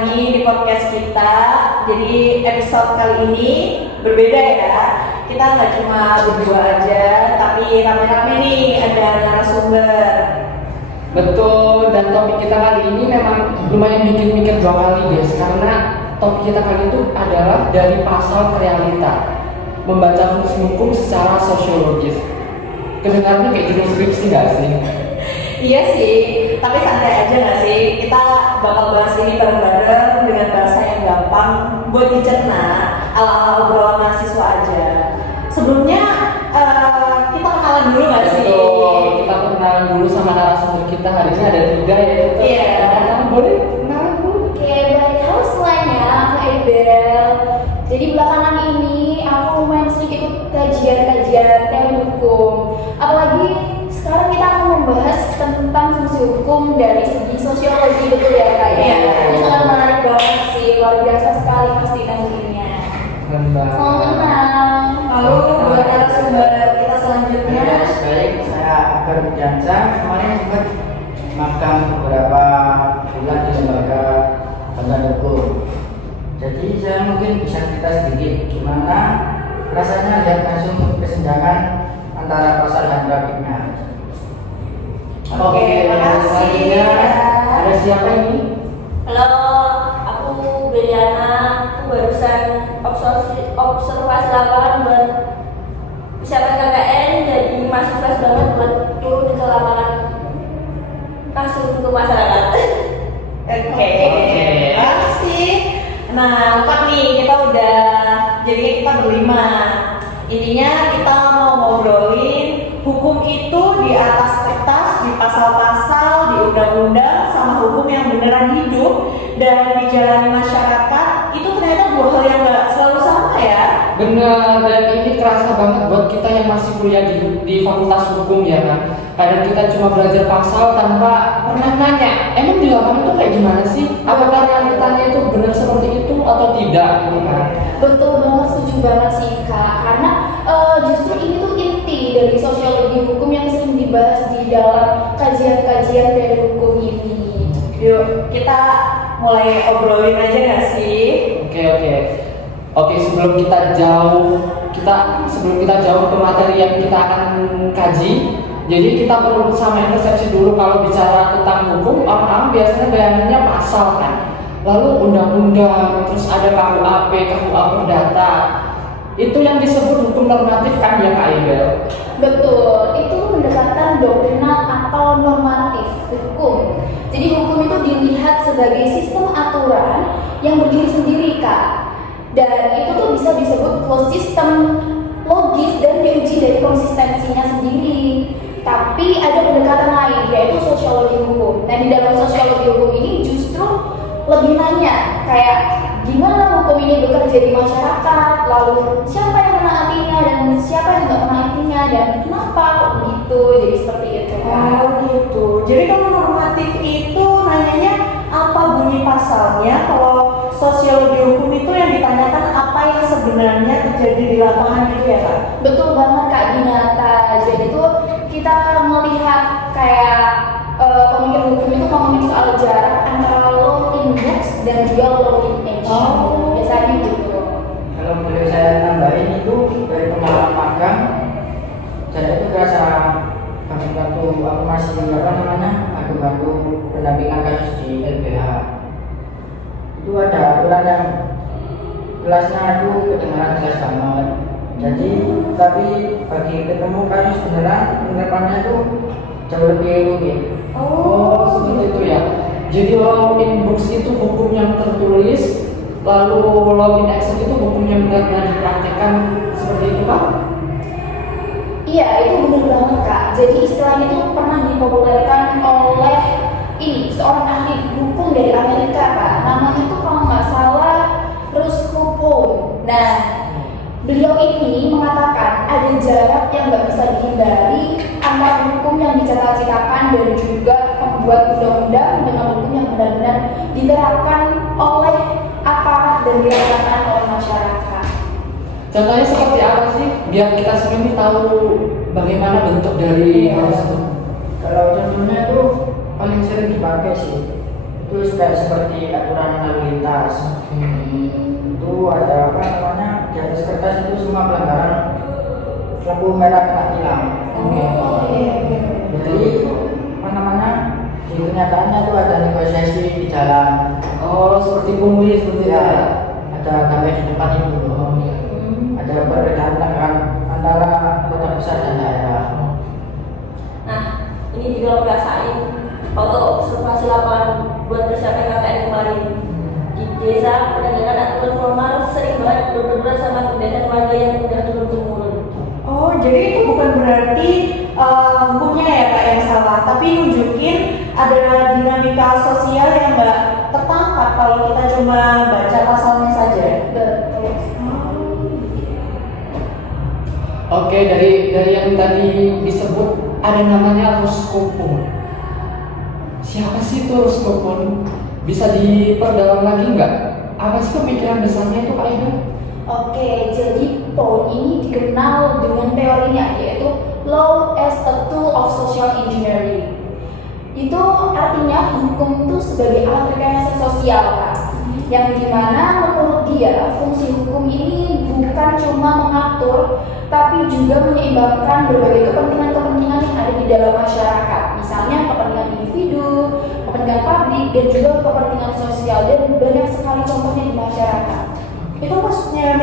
lagi di podcast kita. Jadi episode kali ini berbeda ya. Kita nggak cuma berdua aja, tapi rame-rame nih ada narasumber. Betul, dan topik kita kali ini memang lumayan bikin mikir dua kali guys. Karena topik kita kali itu adalah dari pasal ke realita, membaca fungsi hukum secara sosiologis. Kedengarannya kayak judul skripsi gak sih? Iya sih, tapi santai aja nggak sih? Kita bakal bahas ini bareng-bareng dengan bahasa yang gampang buat dicerna, ala-ala obrolan mahasiswa aja. Sebelumnya kita kenalan dulu nggak sih? Betul, kita kenalan dulu sama narasumber kita hari ini ada 3 ya. Iya. Boleh kenalan dulu? Oke, baik. Halo semuanya, aku Ebel. Jadi belakangan ini aku lumayan sering ikut kajian-kajian teori hukum. Apalagi sekarang kita akan membahas tentang fungsi hukum dari segi sosiologi, betul ya Kak? Iya. Ini sangat menarik banget sih, luar biasa sekali pasti nantinya. Selamat kenal. Lalu buat narasumber kita selanjutnya. Baik, saya Akbar Budiansa. Kemarin sempat magang beberapa bulan di lembaga bantuan hukum. Jadi saya mungkin bisa cerita sedikit gimana rasanya lihat langsung kesenjangan antara pasal dan grafiknya. Oke, makasih. Selanjutnya ada siapa ini? Halo, aku Beliana. Aku barusan observasi lapangan buat persiapan KKN, jadi masih fresh banget buat turun ke lapangan langsung ke masyarakat. Oke, makasih. Nah, lengkap nih, kita udah jadinya kita berlima. Intinya kita mau ngobrolin hukum itu di atas kertas, di pasal-pasal, di undang-undang, sama hukum yang beneran hidup dan dijalani masyarakat. Itu ternyata dua hal yang nggak selalu sama ya. Benar, dan ini kerasa banget buat kita yang masih kuliah di fakultas hukum ya kan. Kadang kita cuma belajar pasal tanpa pernah nanya, emang di lapangan itu kayak gimana sih? Apakah realitanya itu benar seperti itu atau tidak gitu kan? Betul banget, setuju banget sih Kak. Karena justru ini tuh inti dari sosiologi hukum yang sering dibahas di dalam kajian-kajian dari hukum ini. Yuk, kita mulai obrolin aja nggak sih? Oke, sebelum kita jauh ke materi yang kita akan kaji, jadi kita perlu samain persepsi dulu. Kalau bicara tentang hukum, orang biasanya bayangannya pasal kan, lalu undang-undang, terus ada KUHP, KUA Perdata. Itu yang disebut hukum normatif kan ya Kak Ibel? Betul, itu pendekatan doktrinal atau normatif hukum. Jadi hukum itu dilihat sebagai sistem aturan yang berdiri sendiri Kak. Dan itu tuh bisa disebut closed system, logis dan diuji dari konsistensinya sendiri. Tapi ada pendekatan lain yaitu sosiologi hukum. Nah di dalam sosiologi hukum ini justru lebih nanya kayak gimana hukum ini bekerja di masyarakat, lalu siapa yang menaatinya dan siapa yang nggak menaatinya dan kenapa kok begitu, jadi seperti itu kan. Oh gitu. Jadi kalau normatif itu nanyanya apa bunyi pasalnya, kalau sosiologi hukum itu yang ditanyakan apa yang sebenarnya terjadi di lapangan gitu ya Kak? Betul banget Kak, di nyata. Jadi tuh kita melihat kayak pemikir hukum itu ngomongin soal jarak antara law in books dan juga law in action. Biasanya gitu. Kalau boleh saya tambahin itu dari pengalaman magang, saya itu kerasa bantu aku masih aku bantu pendampingan kasus di LBH. Itu ada aturan yang kelasnya itu kedengaran jelas banget. Jadi tapi bagi ketemu kasus beneran penerapannya itu jauh lebih rumit. Oh, seperti itu ya. Jadi law in books itu hukum yang tertulis, lalu law in action itu hukum yang benar-benar dipraktekkan, seperti itu Pak? Iya, itu benar banget Kak. Jadi istilah itu pernah dipopulerkan oleh seorang ahli hukum dari Amerika Kak. Namanya itu kalau nggak salah Bruce Lupone. Nah, beliau ini mengatakan ada jarak yang nggak bisa dihindari antara hukum yang dicita-citakan dan juga membuat undang-undang dengan hukum yang benar-benar diterapkan oleh aparat dan dirasakan oleh masyarakat. Contohnya seperti apa sih? Biar kita semua ini tahu bagaimana bentuk dari hal tersebut. Kalau contohnya itu paling sering dipakai sih itu sudah seperti aturan lalu lintas. Itu ada apa namanya, di atas kertas itu semua pelanggaran lampu merah kena tilang. Jadi apa namanya, di kenyataannya itu ada negosiasi di jalan. Oh, seperti pungli seperti Ya, ya. ada kamera di depan itu. Oh, iya. Ada perbedaan pelanggaran antara kota besar dan daerah. Nah, ini juga ngerasain waktu observasi lapangan buat persiapan KKN kemarin. Di desa pedagangan aturan formal sering banget berbenturan sama kebiasaan warga yang udah turun-temurun. Oh, jadi itu bukan berarti hukumnya ya Kak yang salah, tapi nunjukin ada dinamika sosial yang nggak tertangkap kalau kita cuma baca pasalnya saja. Betul. Oke, dari yang tadi disebut ada namanya Ruskopun. Siapa sih itu Ruskopun? Bisa diperdalam lagi nggak? Apa sih pemikiran besarnya itu Kak Edo? Oke, jadi POUN ini dikenal dengan teorinya, yaitu Law as a Tool of Social Engineering. Itu artinya hukum itu sebagai alat rekayasa sosial, Kak. Yang dimana menurut dia fungsi hukum ini bukan cuma mengatur, tapi juga menyeimbangkan berbagai kepentingan-kepentingan yang ada di dalam masyarakat. Misalnya kepentingan individu, kepentingan publik, dan juga kepentingan sosial, dan banyak sekali contohnya di masyarakat. Itu maksudnya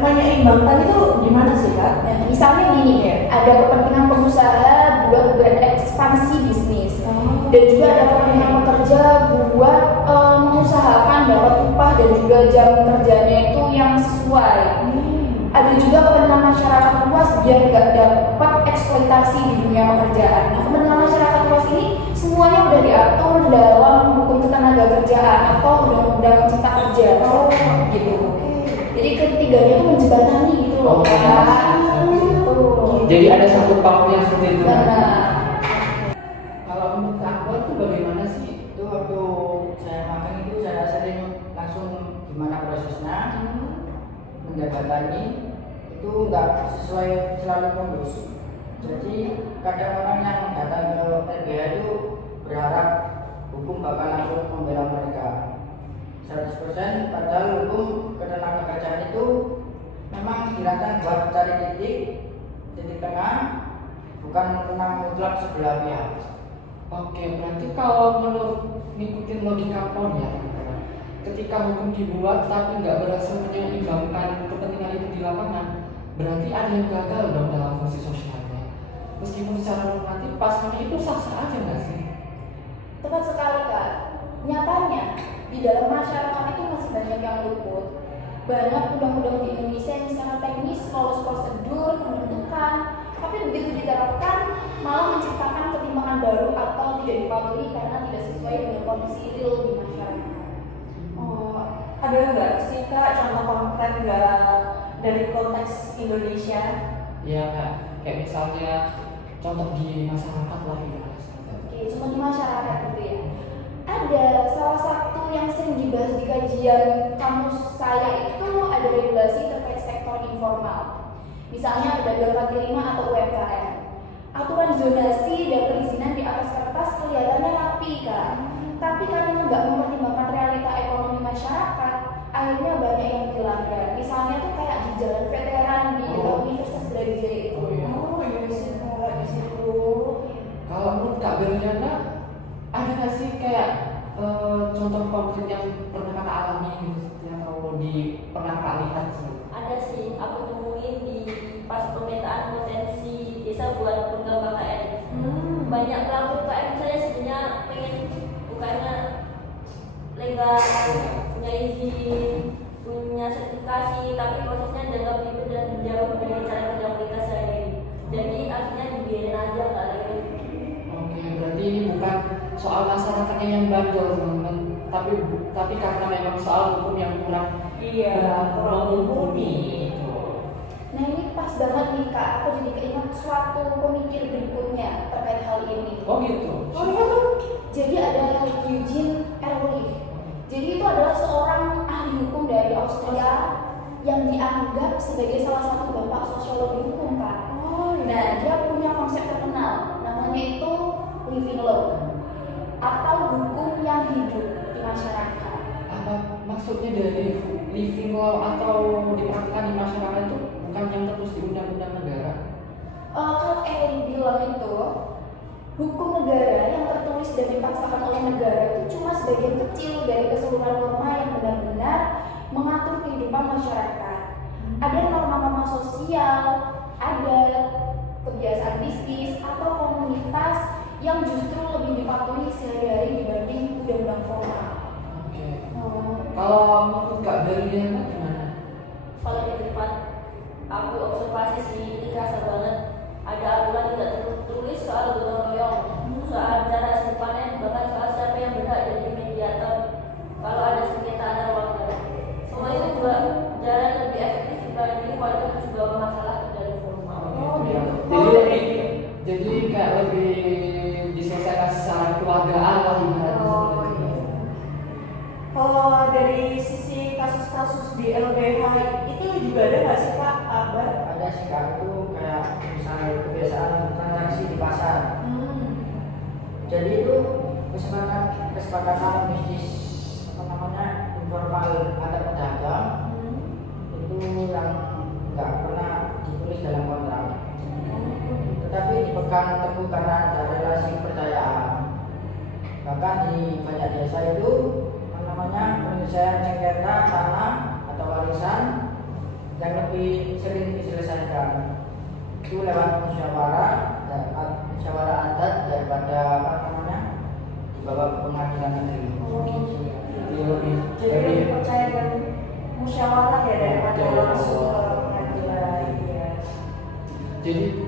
menyeimbangkan itu gimana sih Kak? Nah, misalnya gini ya, ada kepentingan pengusaha buat berekspansi bisnis, dan juga ada kepentingan pekerja buat mengusahakan dapat upah dan juga jam kerjanya itu yang sesuai. Ada juga kepentingan masyarakat luas biar nggak dapat eksploitasi di dunia pekerjaan. Nah, kepentingan masyarakat luas ini semuanya udah diatur dalam hukum ketenagakerjaan atau undang-undang cipta kerja, gitu. Jadi ketiganya itu menjembatani gitu loh. Gitu. Jadi ada satu pautnya seperti itu. Benar. Kalau menurut Kak Akbar itu bagaimana sih? Itu waktu saya makan itu saya sering langsung gimana prosesnya, menjabatani itu nggak sesuai selalu mulus. Jadi kadang orang yang datang ke LBH itu berharap hukum bakal langsung membela mereka 100%, padahal hukum ketenagakerjaan itu memang dirancang buat cari titik tengah, bukan menang mutlak sebelah pihak. Oke, berarti kalau menurut ngikutin logika POUN ya, ketika hukum dibuat tapi nggak berhasil menyeimbangkan kepentingan itu di lapangan, berarti ada yang gagal dong dalam fungsi sosialnya. Meskipun secara normatif pasalnya itu sah-sah aja nggak sih? Tepat sekali, Kak. Nyatanya di dalam masyarakat itu masih banyak yang luput. Banyak undang-undang di Indonesia yang secara teknis lolos prosedur pembentukan, tapi begitu diterapkan malah menciptakan ketimpangan baru atau tidak dipatuhi karena tidak sesuai dengan kondisi real di masyarakat. Oh, ada nggak sih Kak contoh konkret nggak dari konteks Indonesia? Ya Kak, kayak misalnya contoh di masyarakat lah ya. Oke, cuma di masyarakat gitu ya. Ada salah satu yang sering dibahas di kajian kamus saya itu ada regulasi terkait sektor informal. Misalnya pedagang kaki lima atau UMKM. Aturan zonasi dan perizinan di atas kertas kelihatannya rapi kan, tapi karena nggak mempertimbangkan realita ekonomi masyarakat, akhirnya banyak yang dilanggar. Misalnya tuh kayak di Jalan Veteran di dekat Universitas Brawijaya itu. Oh, di situ. Kalau menurut Kak Berliana, ada nggak sih kayak contoh konkret yang pernah Kakak alami gitu, atau pernah Kakak lihat sih? Ada sih, aku temuin di pas pemetaan potensi desa buat program KKN. Banyak pelaku UKM saya sebenarnya pengen UKM-nya legal, punya izin, punya sertifikasi, tapi prosesnya dianggap itu dan jauh dari cara kerja mereka sehari. Jadi akhirnya dibiarin aja nggak lagi. Oke, berarti ini bukan soal masyarakatnya yang bandel teman-teman, tapi karena memang soal hukum yang kurang mumpuni. Nah ini pas banget nih Kak, aku jadi keinget suatu pemikir berikutnya terkait hal ini. Oh gitu. Jadi ada Eugene Ehrlich. Jadi itu adalah seorang ahli hukum dari Austria yang dianggap sebagai salah satu bapak sosiologi hukum Kak. Nah dia punya konsep terkenal, namanya itu living law atau hukum yang hidup. hukum negara yang tertulis dan dipaksakan oleh negara itu cuma sebagian kecil dari keseluruhan norma yang benar-benar mengatur kehidupan masyarakat. Ada norma-norma sosial, ada kebiasaan bisnis atau komunitas yang justru lebih dipatuhi sehari-hari dibanding undang-undang formal. Oke. Kalau menurut Kak Berliana gimana? Kalau di depan aku observasi sih ini kerasa banget ada aturan tidak tertulis soal gotong royong, soal cara simpanan, bahkan soal siapa yang berhak jadi mediator kalau ada sengketa antar warga. Semua itu juga jalan lebih efektif dibanding warga membawa masalah ke jalur formal. Jadi kayak lebih diselesaikan secara keluargaan lah ibaratnya. Oh, iya. Kalau dari sisi kasus-kasus di LBH itu juga ada nggak sih Pak kabar? Ada sih Kak, itu kayak misalnya kebiasaan transaksi di pasar. Jadi itu kesepakatan bisnis apa namanya informal antar pedagang itu yang nggak pernah ditulis dalam kontrak, tetapi dipegang teguh karena ada relasi kepercayaan. Bahkan di banyak desa itu apa namanya penyelesaian sengketa tanah atau warisan yang lebih sering diselesaikan itu lewat musyawarah adat daripada apa namanya dibawa ke pengadilan negeri. Jadi lebih percaya dan musyawarah ya daripada Betul. langsung ke pengadilan. Ya.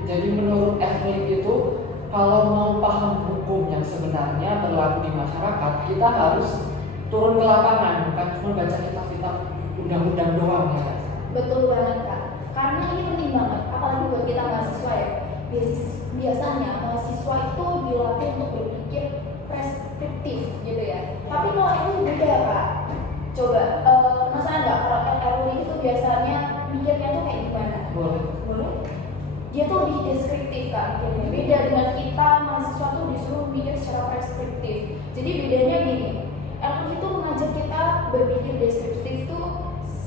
Jadi menurut Evelyn itu kalau mau paham hukum yang sebenarnya berlaku di masyarakat, kita harus turun ke lapangan, bukan cuma baca kitab-kitab undang-undang doang ya. Betul banget Kak, karena ini penting banget, apalagi buat kita mahasiswa ya. Biasanya mahasiswa itu dilatih untuk berpikir preskriptif gitu ya. Tapi kalau ini beda Kak. Coba, penasaran nggak kalau RUI itu biasanya mikirnya tuh kayak gimana? Boleh. Dia tuh lebih deskriptif Kak mikirnya. Beda dengan kita mahasiswa tuh disuruh mikir secara preskriptif. Jadi bedanya gini, RUI itu mengajak kita berpikir deskriptif tuh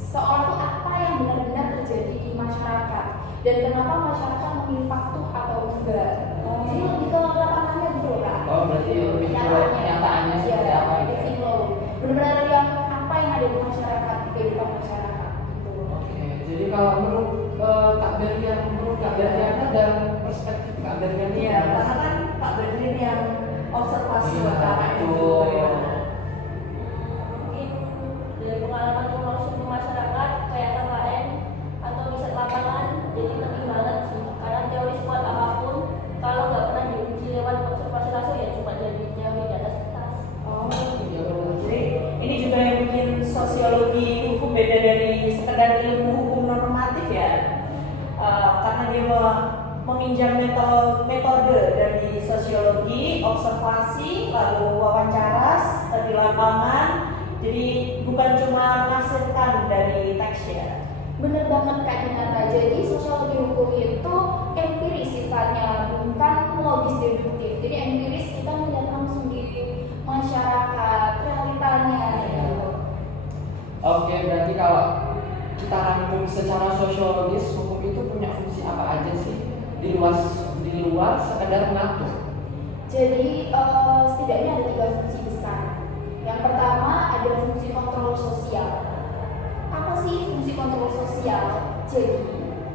seolah tuh apa yang benar-benar terjadi di masyarakat dan kenapa masyarakat memilih patuh atau enggak. Jadi lebih ke lapangannya gitu loh Kak. Oh, berarti lebih ke kenyataannya seperti apa gitu. Iya, flow. Benar-benar yang apa yang ada di masyarakat, di kehidupan masyarakat gitu. Oke, jadi kalau menurut Kak Berliana dan perspektif Kak Berliana Iya, karena kan Pak Bedrin yang observasi Iya, lapangan itu betul. bagaimana? Mungkin dari pengalaman langsung ke masyarakat kayak KKN atau riset lapangan jadi penting banget sih karena teori sekuat apapun kalau nggak pernah diuji lewat observasi langsung ya cuma jadi teori di atas kertas. Oh, gitu. Jadi ini juga yang bikin sosiologi hukum beda dari sekedar ilmu hukum normatif ya. Karena dia meminjam metode dari sosiologi, observasi, lalu wawancara di lapangan. Jadi bukan cuma menghasilkan dari teks ya. Bener banget Kak Dinata. Jadi sosiologi hukum itu empiris sifatnya, bukan logis deduktif. Jadi empiris kita melihat langsung di masyarakat, realitanya gitu. Oke, berarti kalau kita rangkum secara sosiologis, hukum itu punya fungsi apa aja sih di luar sekedar mengatur? Jadi setidaknya ada 3 fungsi besar. Yang pertama ada fungsi kontrol sosial. Apa sih fungsi kontrol sosial? Jadi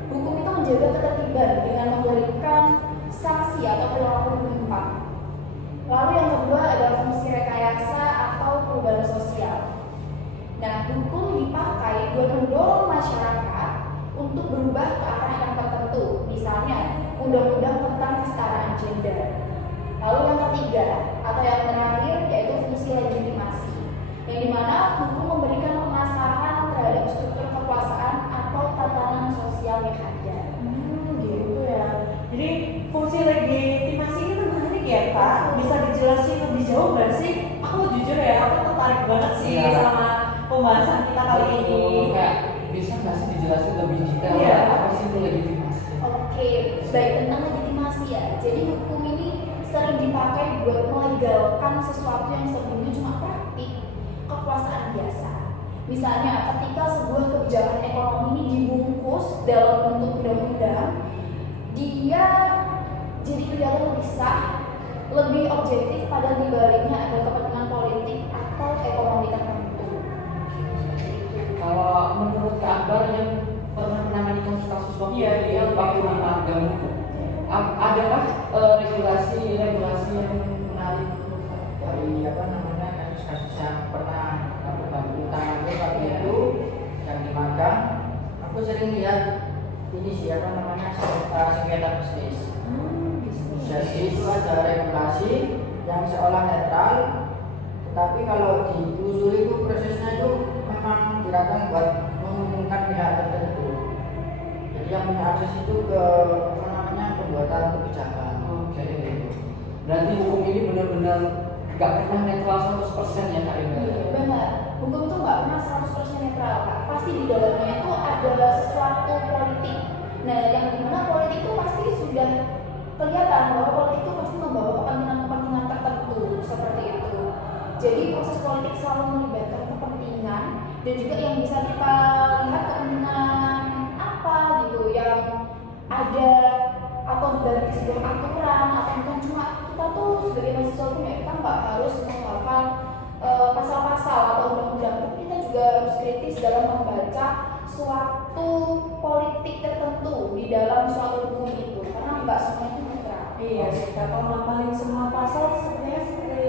hukum itu menjaga ketertiban dengan memberikan sanksi atau perilaku menyimpang. Lalu yang kedua ada fungsi rekayasa atau perubahan sosial. Nah, hukum dipakai buat mendorong masyarakat untuk berubah ke arah yang tertentu, misalnya undang-undang tentang kesetaraan gender. Lalu yang ketiga atau yang terakhir yaitu fungsi legitimasi, yang dimana hukum memberikan pemasaran terhadap struktur kekuasaan atau tatanan sosial yang ada. Gitu ya. Jadi fungsi legitimasi ini menarik ya Kak. Bisa dijelasin lebih jauh nggak sih? Aku jujur ya, aku tertarik banget sih Iya. sama pembahasan kita kali ini. Kayak bisa nggak sih dijelasin lebih detail Iya. apa sih itu legitimasi? Oke, baik tentang legitimasi ya. Jadi hukum ini sering dipakai buat melegalkan sesuatu yang sebelumnya cuma praktik kekuasaan biasa. Misalnya ketika sebuah kebijakan ekonomi ini dibungkus dalam bentuk undang-undang, dia jadi kelihatan lebih sah lebih objektif pada dibaliknya ada kepentingan politik atau ekonomi tertentu. Kalau menurut Kak Akbar yang pernah menangani kasus-kasus waktu Iya, iya. waktu di magang itu, adakah regulasi yang menarik Dari apa namanya kasus-kasus yang pernah aku bantu tangani waktu itu yang di magang, aku sering lihat ini siapa namanya sengketa bisnis. Jadi itu ada regulasi yang seolah netral, tetapi kalau ditelusuri itu prosesnya itu memang dirancang buat menguntungkan pihak tertentu. Jadi yang punya akses itu ke apa namanya pembuatan kebijakan. Oke. Berarti hukum ini benar-benar nggak pernah netral 100% ya Kak Ina? Benar, hukum itu nggak pernah 100% netral Kak. Pasti di dalamnya itu ada sesuatu politik. Nah, yang dimana politik itu pasti sudah kelihatan bahwa politik itu pasti membawa kepentingan-kepentingan tertentu seperti itu. Jadi proses politik selalu melibatkan kepentingan dan juga yang bisa kita lihat kepentingan apa gitu yang ada atau dari sebuah aturan atau bukan cuma kita tuh sebagai mahasiswa punya kita nggak harus menghafal pasal-pasal atau undang-undang, tapi kita juga harus kritis dalam membaca suatu politik tertentu di dalam suatu hukum itu karena nggak semuanya netral. Iya, kalau ngapalin semua pasal sebenarnya seperti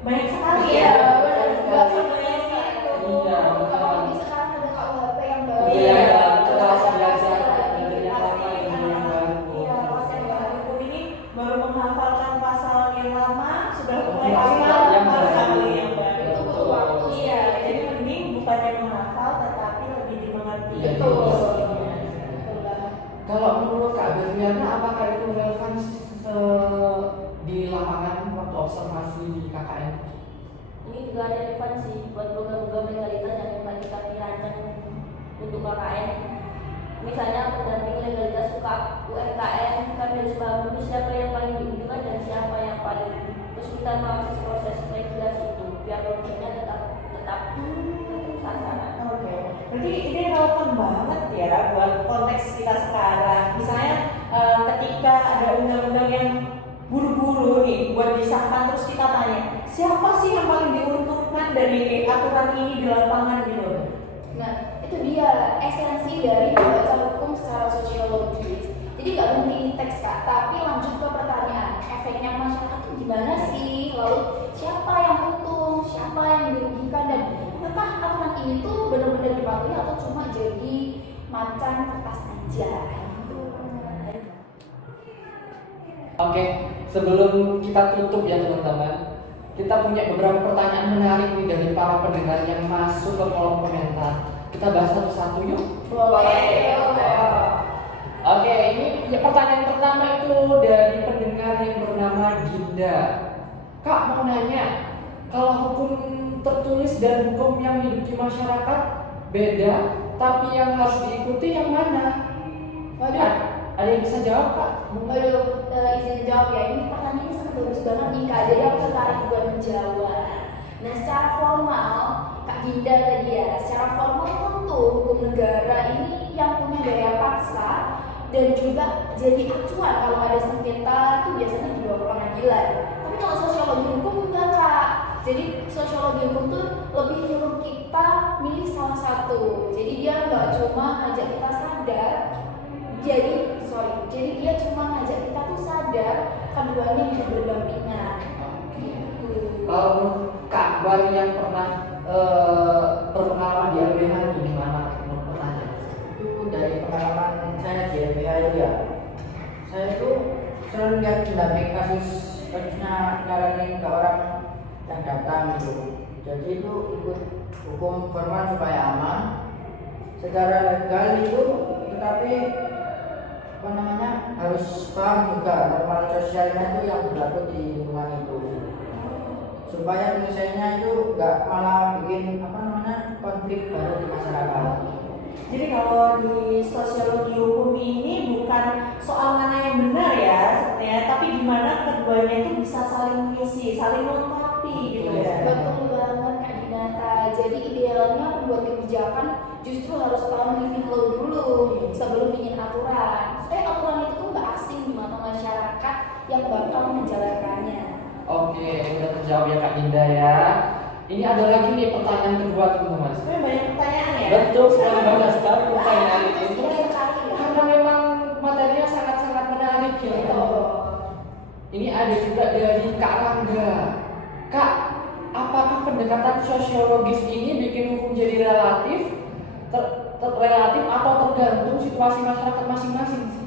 banyak sekali Iya, ya. benar. Nggak semuanya Iya, itu. Iya, Apalagi sekarang ada KUHP yang baru. Iya, Terus kita harus ada belajar pasal dari lagi. yang lama Pasti ini yang anak-anak baru. iya, pas yang baru hukum ini baru menghafalkan pasal yang lama sudah mulai Pasal hafal yang pasal baru. yang baru. Itu butuh waktu. Iya, jadi mending bukannya menghafal tetapi lebih dimengerti. Iya, Betul. iya. Betul banget. Kalau menurut Kak Berliana, apakah itu relevan di lapangan waktu observasi di KKN? Ini juga ada relevansi buat program-program legalitas yang memang kita rancang untuk KKN. Misalnya pendamping legalitas UMKM, kami harus paham dulu siapa yang paling diuntungkan dan siapa yang paling. Terus kita mengakses proses regulasi itu biar produknya tetap tersaksana. Oke, berarti ini relevan banget ya buat konteks kita sekarang. Misalnya ketika ada undang-undang yang buru-buru nih buat disahkan, terus kita tanya siapa sih yang paling diuntungkan dari aturan ini di lapangan gitu. Nah, itu dia esensi dari membaca hukum secara sosiologis. Jadi nggak berhenti di teks Kak, tapi lanjut ke pertanyaan efeknya masyarakat itu gimana sih? Lalu siapa yang untung, siapa yang dirugikan, dan apakah aturan ini tuh benar-benar dipatuhi atau cuma jadi macan kertas aja? Gitu. Oke, sebelum kita tutup ya teman-teman, kita punya beberapa pertanyaan menarik nih dari para pendengar yang masuk ke kolom komentar. Kita bahas satu-satu yuk. Boleh. Oke, ini ya, pertanyaan pertama itu dari pendengar yang bernama Dinda. Kak mau nanya, kalau hukum tertulis dan hukum yang hidup di masyarakat beda, tapi yang harus diikuti yang mana? Waduh. Ada yang bisa jawab Kak? Waduh, izin jawab ya. Ini pertanyaannya sangat bagus banget nih Kak. Jadi aku tertarik buat menjawab. Nah, secara formal, Kak Dinda tadi ya, secara formal tentu hukum negara ini yang punya daya paksa dan juga jadi acuan kalau ada sengketa itu biasanya dibawa ke pengadilan. Tapi kalau sosiologi hukum enggak Kak. Jadi sosiologi hukum tuh lebih nyuruh kita milih salah satu. Jadi dia nggak cuma ngajak kita sadar. Jadi dia cuma ngajak kita tuh sadar keduanya hidup berdampingan. Gitu. Kalau Kak Bari yang pernah berpengalaman di LBH ini gimana pertanyaan? Itu dari pengalaman saya di LBH itu ya, saya itu selalu lihat pendamping kasusnya nyaranin ke orang yang datang gitu. Jadi itu ikut hukum formal supaya aman secara legal itu, tetapi apa namanya harus paham juga normal sosialnya itu yang berlaku di lingkungan itu, supaya penyelesaiannya itu nggak malah bikin apa namanya konflik baru di masyarakat. Jadi kalau di sosiologi hukum ini bukan soal mana yang benar ya sebenarnya, tapi gimana keduanya itu bisa saling mengisi, saling melengkapi gitu ya. Betul banget Kak Dinata. Jadi idealnya pembuat kebijakan justru harus paham living law dulu sebelum bikin aturan. Supaya aturan itu tuh nggak asing di mata masyarakat yang bakal menjalankannya. Oke, udah terjawab ya Kak Dinda ya. Ini ada lagi nih pertanyaan kedua teman-teman. Sebenarnya banyak pertanyaan ya. Betul sekali, banyak sekali pertanyaan itu. Banyak sekali ya. Karena memang materinya sangat-sangat menarik ya. Ini ada juga dari Kak Rangga. Kak, apakah pendekatan sosiologis ini bikin hukum jadi relatif, relatif atau tergantung situasi masyarakat masing-masing sih?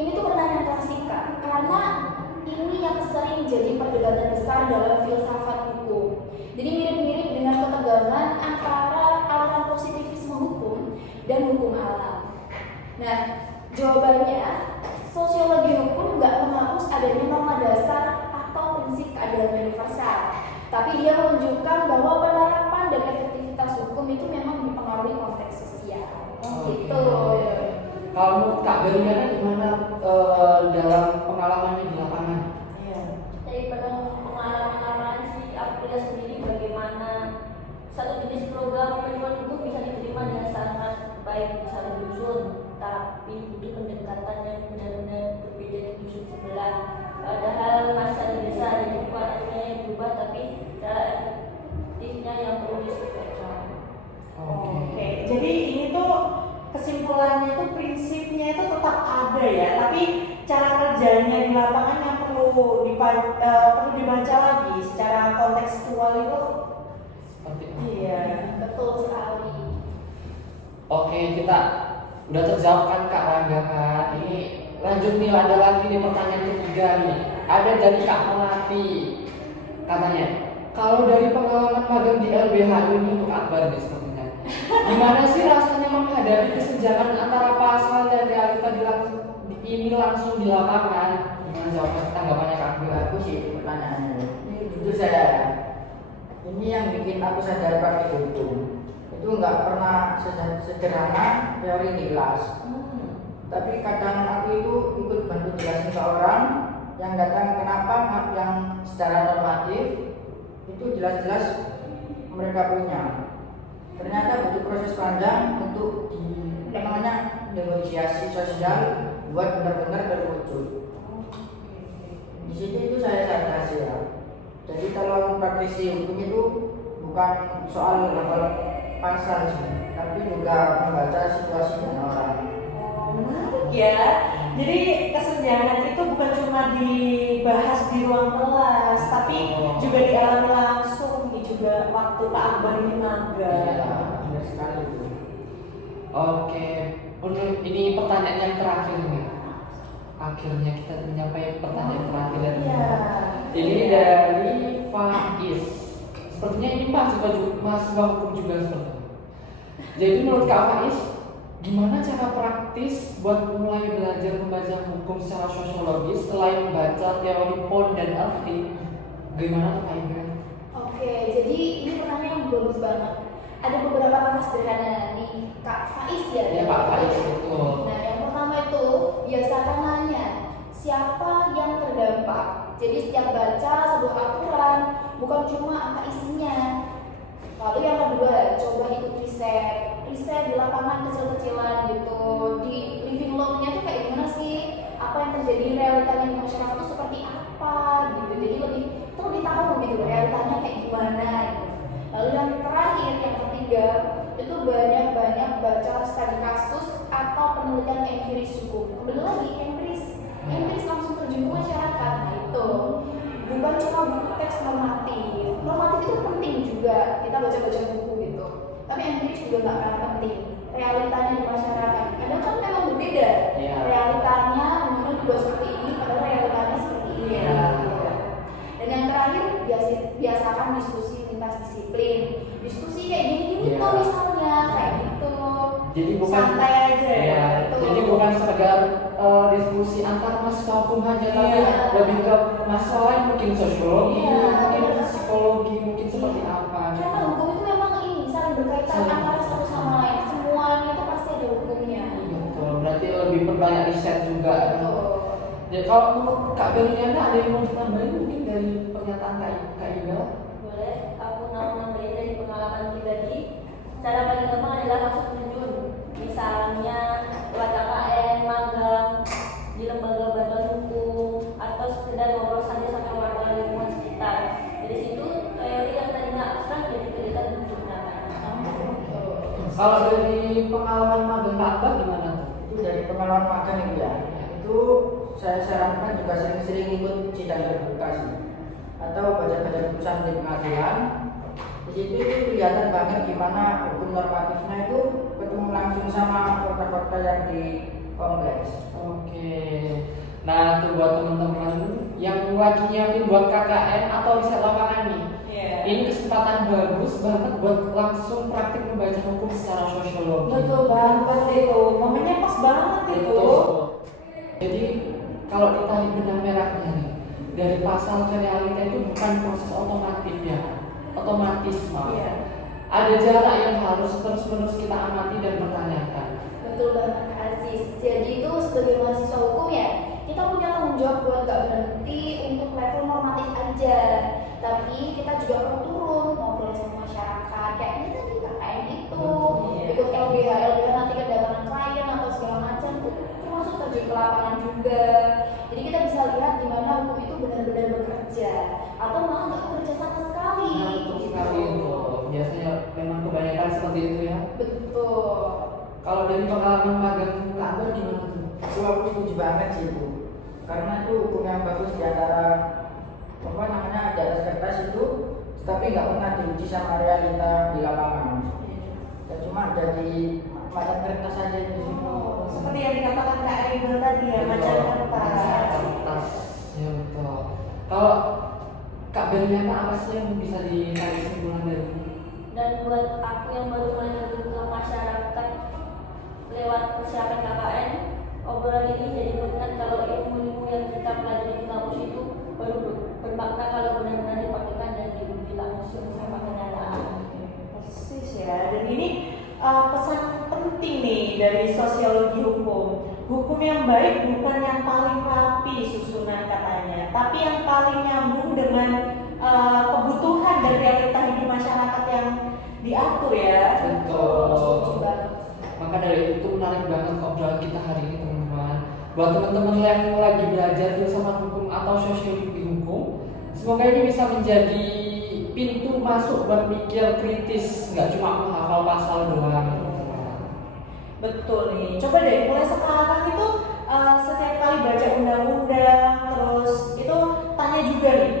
Ini tuh pertanyaan klasik Kak, karena ini yang sering jadi perdebatan besar dalam filsafat hukum. Jadi mirip-mirip dengan ketegangan antara aliran positivisme hukum dan hukum alam. Nah, jawabannya, sosiologi hukum nggak menghapus adanya norma dasar atau prinsip keadilan universal, tapi dia menunjukkan bahwa penerapan dan efektivitas hukum itu memang dipengaruhi konteks sosial. Gitu. Kalau menurut Kak Beriana gimana dalam pengalamannya di lapangan? Iya. Daripada pengalaman sih, aku lihat sendiri bagaimana satu jenis program penyuluhan hukum bisa diterima dengan sangat baik di satu dusun, tapi butuh pendekatan yang benar-benar berbeda di dusun sebelah. Padahal masa di desa ada bukan aturannya yang berubah, tapi cara efektifnya yang perlu disesuaikan. Oke. Jadi ini tuh kesimpulannya itu prinsipnya itu tetap ada ya, tapi cara kerjanya di lapangan yang perlu dibaca lagi secara kontekstual itu. Seperti itu. Iya. Betul sekali. Oke, kita udah terjawab kan Kak Rangga Kak. Ini lanjut nih, ada lagi nih pertanyaan ketiga nih. Ada dari Kak Melati. Katanya, kalau dari pengalaman magang di LBH ini untuk Akbar nih sepertinya, gimana sih rasanya menghadapi kesenjangan antara pasal dan realita ini langsung di lapangan? Gimana jawabnya, tanggapannya Kak Akbar? Aku sih pertanyaannya. Ini jujur saya, ini yang bikin aku sadar praktik hukum itu nggak pernah sederhana teori di kelas. Tapi kadang aku itu ikut bantu jelasin ke orang yang datang kenapa yang secara normatif itu jelas-jelas mereka punya. Ternyata butuh proses panjang untuk negosiasi sosial buat benar-benar terwujud. Di sini itu saya sadar sih ya. Jadi kalau praktisi hukum itu bukan soal level pasal sih, tapi juga membaca situasi dan orang. Menarik ya. Jadi kesenjangan itu bukan cuma dibahas di ruang kelas, tapi juga dialami langsung nih juga waktu Pak Akbar ini magang. Iya, benar sekali itu. Oke, untuk ini pertanyaan yang terakhir nih. Akhirnya kita menyampaikan pertanyaan terakhir dari Iya. ini dari Faiz. Sepertinya ini mahasiswa hukum juga seperti. Jadi menurut Kak Faiz, gimana cara praktis buat mulai belajar membaca hukum secara sosiologis selain membaca teori PON dan arti? Gimana Kak Ibrahim? Oke, jadi ini pertanyaan yang bagus banget. Ada beberapa langkah sederhana nih, Kak Faiz ya. Ya Kak Faiz, betul. Nah, yang pertama itu biasakan nanya siapa yang terdampak. Jadi setiap baca sebuah aturan bukan cuma apa isinya. Lalu yang kedua, coba ikut riset di lapangan kecil-kecilan gitu. Di living law-nya tuh kayak gimana sih? Apa yang terjadi realitanya di masyarakat itu seperti apa gitu. Jadi lebih tahu gitu realitanya kayak gimana gitu. Lalu yang terakhir, yang ketiga, itu banyak-banyak baca studi kasus atau penelitian empiris hukum. Kembali lagi empiris langsung terjun ke masyarakat. Nah itu bukan cuma buku teks normatif itu penting juga kita baca-baca buku gitu. Tapi empiris juga nggak kalah penting. Realitanya di masyarakat kadang kan memang berbeda. Iya. Realitanya mungkin juga seperti ini, padahal realitanya seperti ini. Iya. Dan yang terakhir biasakan diskusi lintas disiplin. Diskusi kayak gini-gini Iya. tuh misalnya kayak gitu. Jadi bukan Santai aja ya. ya, betul. jadi bukan sekedar diskusi antar mahasiswa hukum aja, tapi Iya. lebih ke masalah yang mungkin sosiologi, Iya, mungkin benar. psikologi, mungkin seperti apa. Karena hukum itu memang ini saling berkaitan Saling. antara satu sama lain. Semuanya itu pasti ada hukumnya. Betul, berarti lebih perbanyak riset juga. Betul. Ya kalau menurut Kak Beriana ada yang mau ditambahin mungkin dari pernyataan Kak Iga? Boleh, aku nambahin dari pengalaman pribadi. Cara paling gampang adalah masuk terjun. Misalnya lewat KKN, magang di lembaga bantuan hukum, atau sekedar ngobrol santai sama warga Kalau dari pengalaman magang Kak Akbar gimana tuh? Itu dari pengalaman magang itu ya, itu saya sarankan juga sering-sering ikut sidang terbuka sih, atau baca-baca putusan di pengadilan. Di situ itu kelihatan banget gimana hukum normatifnya itu ketemu langsung sama fakta-fakta yang di kompleks. Oke. Nah, tuh buat teman-teman yang lagi nyiapin buat KKN atau riset lapangan nih. Iya. Ini kesempatan bagus banget buat langsung praktik membaca hukum secara sosiologi. Betul banget itu, momennya pas banget itu. Betul. Jadi kalau ditarik benang merahnya nih, dari pasal ke realita itu bukan proses otomatis ya, otomatis maaf. Iya. Ada jarak yang harus terus-menerus kita amati dan pertanyakan. Betul banget Kak Aziz. Jadi itu sebagai mahasiswa hukum ya, kita punya tanggung jawab buat gak berhenti untuk level normatif aja, tapi kita juga perlu turun ngobrol sama masyarakat kayak ini tadi KKN itu, Iya. ikut LBH nanti kedatangan klien atau segala macam itu termasuk terjun ke lapangan juga. Jadi kita bisa lihat di mana hukum itu benar-benar bekerja atau malah nggak bekerja sama sekali. Nah, betul sekali itu. Biasanya memang kebanyakan seperti itu ya. Betul. Kalau dari pengalaman magang Kak Akbar gimana tuh? Itu aku setuju banget sih itu, karena itu hukum yang bagus di antara apa namanya di atas kertas itu, tetapi nggak pernah diuji sama realita di lapangan. Dan cuma jadi macam kertas saja itu. Oh, seperti yang dikatakan Kak Aibel tadi ya, macam kertas. Kertas. Ya betul. Kalau Kak Berliana apa sih yang bisa ditarik kesimpulan dari ini? Dan buat aku yang baru mulai terjun ke masyarakat lewat persiapan KKN, obrolan ini jadi mengingat kalau ilmu-ilmu yang kita pelajari di kampus itu baru bermakna kalau benar-benar dipraktikkan dan diuji langsung sama kenyataan. Persis ya, dan ini pesan penting nih dari sosiologi hukum. Hukum yang baik bukan yang paling rapi susunan katanya, tapi yang paling nyambung dengan kebutuhan dan realita hidup masyarakat yang diatur ya. Betul. Maka dari itu menarik banget obrolan kita hari ini teman-teman. Buat teman-teman yang lagi belajar filsafat hukum atau sosiologi hukum, semoga ini bisa menjadi pintu masuk buat mikir kritis, nggak cuma menghafal pasal doang. Betul nih, coba deh mulai sekarang itu setiap kali baca undang-undang terus itu tanya juga nih,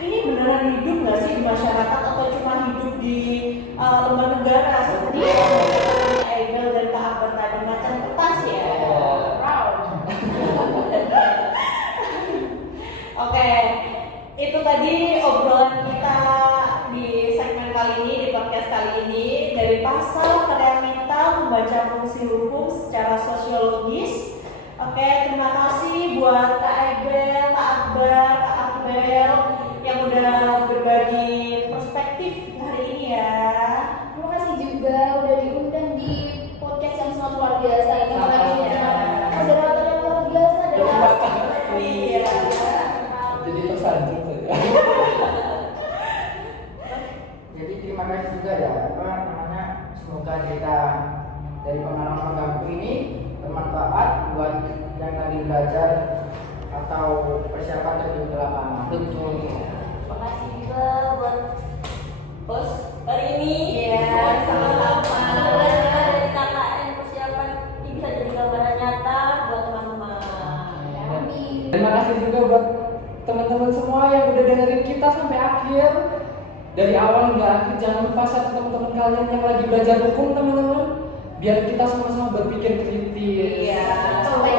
ini beneran hidup nggak sih di masyarakat atau cuma hidup di lembaga negara seperti yang Kak Aibel dan Kak Akbar tadi macam kertas ya. Oke, itu tadi obrolan kita di segmen kali ini, di podcast kali ini, dari pasal ke realita membaca fungsi hukum secara sosiologis. Oke, terima kasih buat Kak Aibel, Kak Akbar, Kak Akbel yang udah berbagi perspektif hari ini ya. Terima kasih juga udah diundang di podcast yang sangat luar biasa ini. Makasih. Moderator yang luar biasa dan Iya. Jadi tersanjung saja. Jadi terima kasih juga ya apa namanya, semoga cerita dari pengalaman kamu ini bermanfaat buat yang lagi belajar atau persiapan terjun ke lapangan. Betul. Terima kasih juga buat bos hari ini. Iya, sama-sama. Semoga dari KKN persiapan ini bisa jadi gambaran nyata buat teman-teman. Amin. Terima kasih juga buat teman-teman semua yang udah dengerin kita sampai akhir. Dari awal hingga akhir, jangan lupa share ke teman-teman kalian yang lagi belajar hukum teman-teman, biar kita sama-sama berpikir kritis. Iya, sampai